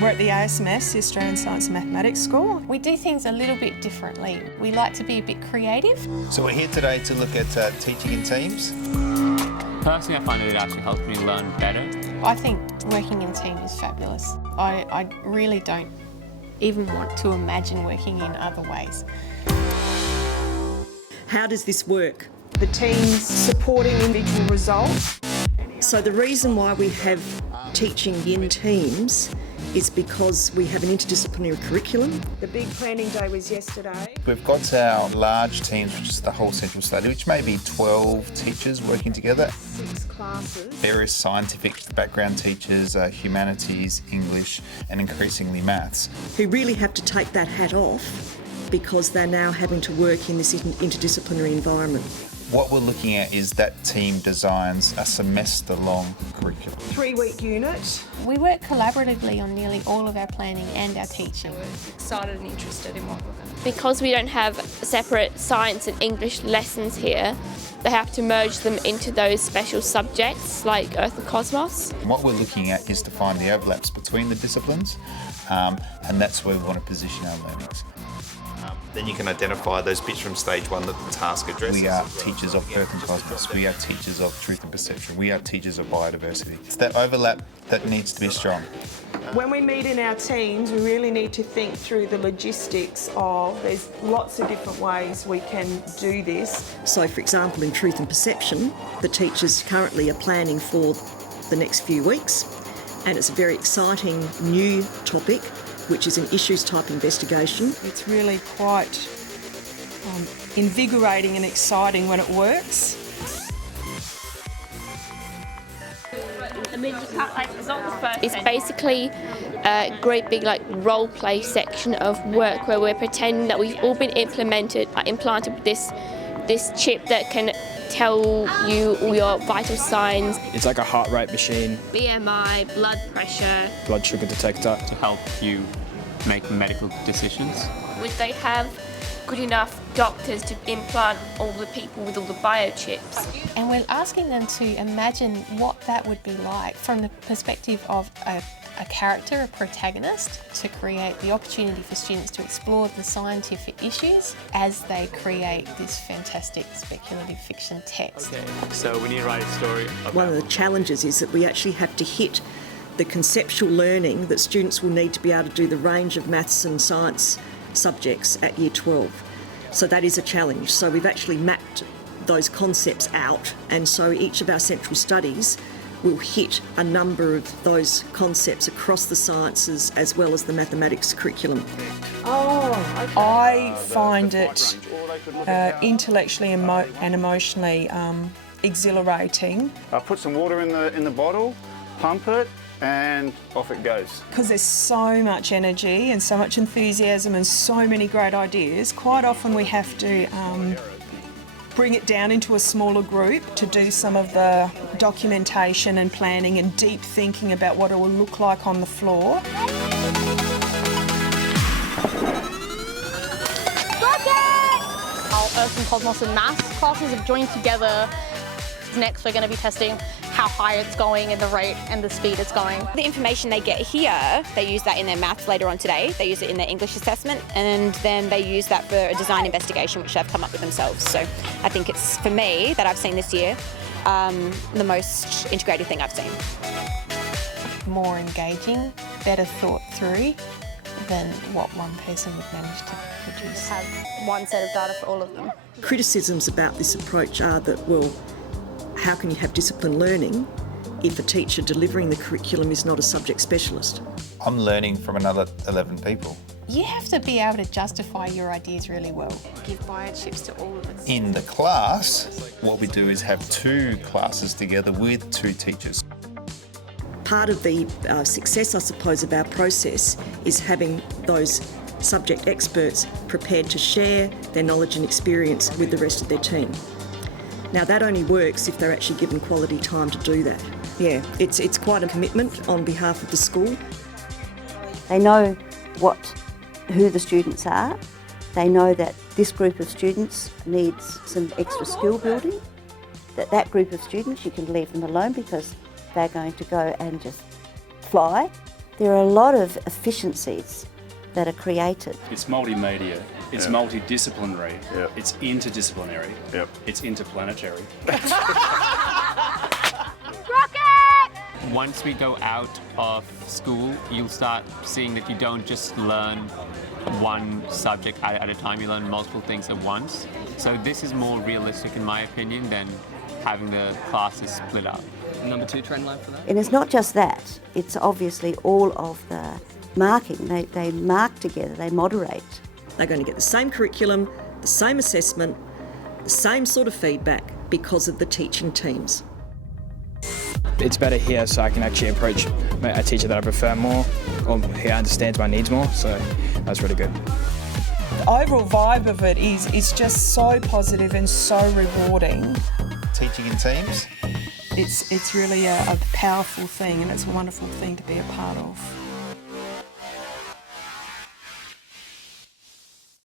We're at the ASMS, the Australian Science and Mathematics School. We do things a little bit differently. We like to be a bit creative. So we're here today to look at teaching in teams. Personally, I find that it actually helps me learn better. I think working in team is fabulous. I really don't even want to imagine working in other ways. How does this work? The teams supporting individual results. So the reason why we have teaching in teams is because we have an interdisciplinary curriculum. The big planning day was yesterday. We've got our large teams, which is the whole central study, which may be 12 teachers working together. 6 classes. Various scientific background teachers, humanities, English, and increasingly maths. Who really have to take that hat off because they're now having to work in this interdisciplinary environment. What we're looking at is that team designs a semester-long curriculum. 3-week unit. We work collaboratively on nearly all of our planning and our teaching. We're excited and interested in what we're going to do. Because we don't have separate science and English lessons here, they have to merge them into those special subjects like Earth and Cosmos. What we're looking at is to find the overlaps between the disciplines, and that's where we want to position our learnings. Then you can identify those bits from stage 1 that the task addresses. We are teachers of Earth and Cosmos. We are teachers of truth and perception. We are teachers of biodiversity. It's that overlap that needs to be strong. When we meet in our teams, we really need to think through the logistics of there's lots of different ways we can do this. So for example, in truth and perception, the teachers currently are planning for the next few weeks, and it's a very exciting new topic, which is an issues type investigation. It's really quite invigorating and exciting when it works. It's basically a great big role play section of work where we're pretending that we've all been implanted with this chip that can tell you all your vital signs. It's like a heart rate machine. BMI, blood pressure. Blood sugar detector. To help you make medical decisions. Would they have good enough doctors to implant all the people with all the biochips? And we're asking them to imagine what that would be like from the perspective of a character, a protagonist, to create the opportunity for students to explore the scientific issues as they create this fantastic speculative fiction text. Okay, so we need to write a story about... One of the challenges is that we actually have to hit the conceptual learning that students will need to be able to do the range of maths and science subjects at Year 12. So that is a challenge. So we've actually mapped those concepts out, and so each of our central studies will hit a number of those concepts across the sciences as well as the mathematics curriculum. I find it intellectually and emotionally exhilarating. Put some water in the bottle, pump it, and off it goes. Because there's so much energy and so much enthusiasm and so many great ideas, quite often we have to bring it down into a smaller group to do some of the documentation and planning and deep thinking about what it will look like on the floor. Our Earth and Cosmos and Maths classes have joined together. Next, we're going to be testing how high it's going and the rate and the speed it's going. The information they get here, they use that in their maths later on today. They use it in their English assessment, and then they use that for a design investigation, which they've come up with themselves. So I think it's, for me, that I've seen this year, the most integrated thing I've seen. More engaging, better thought through than what one person would manage to produce. Have one set of data for all of them. Criticisms about this approach are that, well, how can you have discipline learning if a teacher delivering the curriculum is not a subject specialist? I'm learning from another 11 people. You have to be able to justify your ideas really well. Give biochips to all of us. In the class, what we do is have 2 classes together with 2 teachers. Part of the success, I suppose, of our process is having those subject experts prepared to share their knowledge and experience with the rest of their team. Now that only works if they're actually given quality time to do that. Yeah, it's quite a commitment on behalf of the school. They know who the students are. They know that this group of students needs some extra skill building. That group of students, you can leave them alone because they're going to go and just fly There are a lot of efficiencies that are created. It's multimedia, it's multidisciplinary, it's interdisciplinary, it's interplanetary. Once we go out of school, you'll start seeing that you don't just learn one subject at a time, you learn multiple things at once. So this is more realistic in my opinion than having the classes split up. Number 2 trend line for that? And it's not just that, it's obviously all of the marking. They mark together, they moderate. They're going to get the same curriculum, the same assessment, the same sort of feedback because of the teaching teams. It's better here so I can actually approach a teacher that I prefer more, or who understands my needs more, so that's really good. The overall vibe of it is just so positive and so rewarding. Teaching in teams. It's really a powerful thing, and it's a wonderful thing to be a part of.